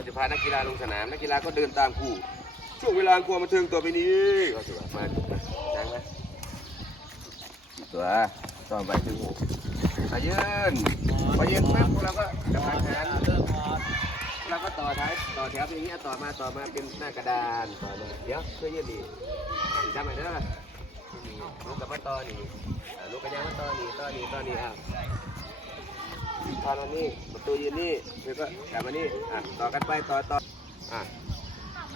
เขาจะพานักกีฬาลงสนาม นักกีฬาก็เดินตามครูช่วงเวลาควมาเทิงตัวไปนี้เขาจะมาจังนะตัวต่อไปถึงหูมายืนพอยืนปุ๊บพวกเราก็จะพาแขนเราก็ต่อท้ายต่อแถวอย่างนี้ยต่อมาต่อมาเป็นหน้ากระดานต่อมาเดี๋ยวเพื่อยืนดีจำไว้เด้อลูกกับมาต่อนี่ลูกกับยางมาต่อนี่ต่อนี่ต่อนี่อะ พอมานี่ประตูยืนนี่แล้วก็กลับมานี่อะต่อกันไปต่อต่ออะ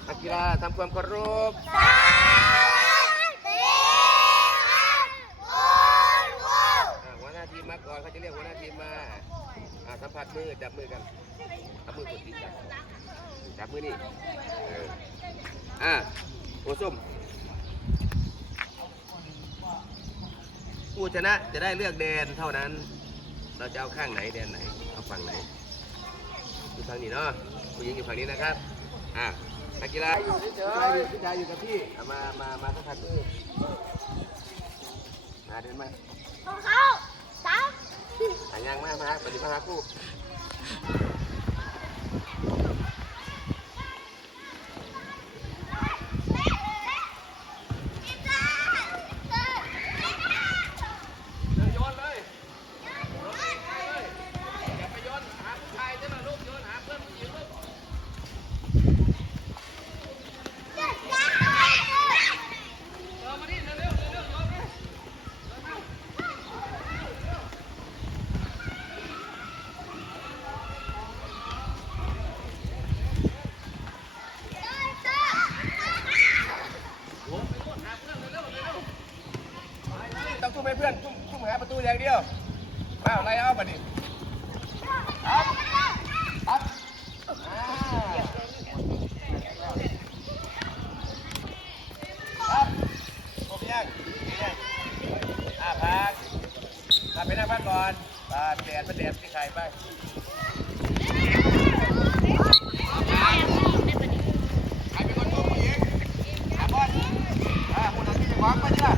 นักกีฬาทำความเคารพอะหัวหน้าทีมมาก่อนเขาจะเรียกหัวหน้าทีมมาอะสัมผัสมือจับมือกันเอามือกดติดจับจับมือนี่เอออะโอส้มผู้ชนะจะได้เลือกแดนเท่านั้น เราจะเอาข้างไหนแดนไหน เอาฝั่งไหนอยู่ฝั่งนี้เนาะผู้หญิงอยู่ฝั่งนี้นะครับ อะนักกีฬาอยู่เฉยๆผู้ชายอยู่กับพี่เอามา มา มาสักพันมือมาเดินมาหายางมามาปฏิมาหาคู่โยนเลยอย่าไปโยนหาผู้ชายใช่ไหมลูกโยนหาเพื่อนผู้หญิงลูกเดินมาดิเร็วๆเร็วๆโยนเลย ต้องทุ่มให้เพื่อนทุ่มทุ่มหาประตูอย่างเดียวมาอะไรเอาบัดนี้อัพอัพอ่าอัพครบยังครบยังอ่าพักมาไปหน้าบ้านก่อนปาดแดดมาแดดที่ใครไปใครเป็นคนทุ่มผู้หญิงอะบอลอ่าคนนั้นที่จะวางไปจ้ะ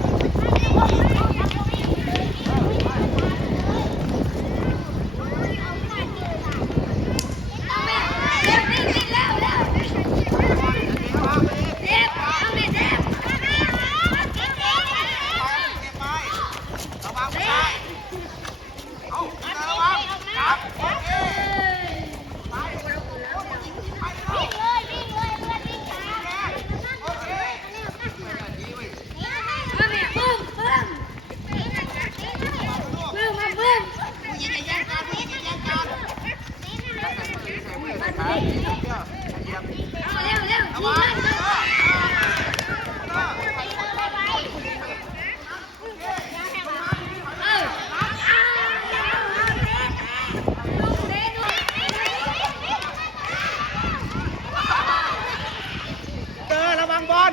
เจอระวังบอล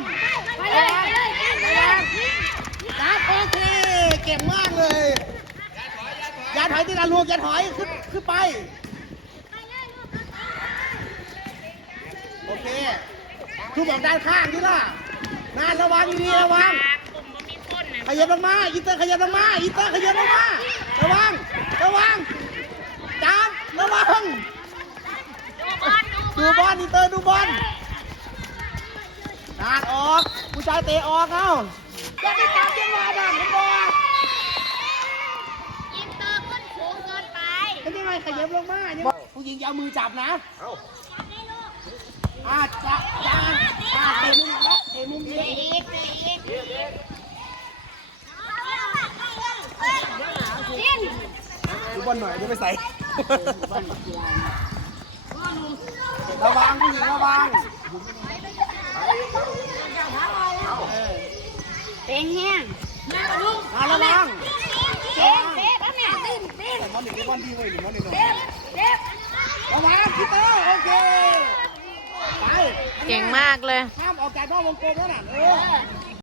ครับโอเคเก่งมากเลย อย่าถอยที่ละลูกอย่าถอย ขึ้น ขึ้นไป โอ เคลูกบอกด้านข้างนี่ล่ะนานระวังดีๆระวัง ขยับลงมาอีเตอร์ขยับลงมาอีเตอร์ขยับลงมา ระวัง ระวังจานระวัง ดูบอลอีเตอร์ดูบอลนานออก ผู้ชายเตะออกเอ้าจะไปจับจังหวะดันมันบอลเป็นยังไงขยับลงมาเนี่ยผู้หญิงอย่าเอามือจับนะ เอ้า อาจะจานอาเตะมุมอีกแล้วเตะมุมอีกดู บอลหน่อยเดี๋ยวไปใส่ระวังผู้หญิงระวังเป็นแห้งมาระวังเจ็บเจ็บแล้วแม่ตื่นเต้นแต่บอลหนึ่งได้บอลดีเลยหนึ่งบอลหนึ่งเจ็บเจ็บระวังพี่เตอร์โอเคไปเก่งมากเลยห้ามออกจากนอกวงกลมแล้วน่ะเออ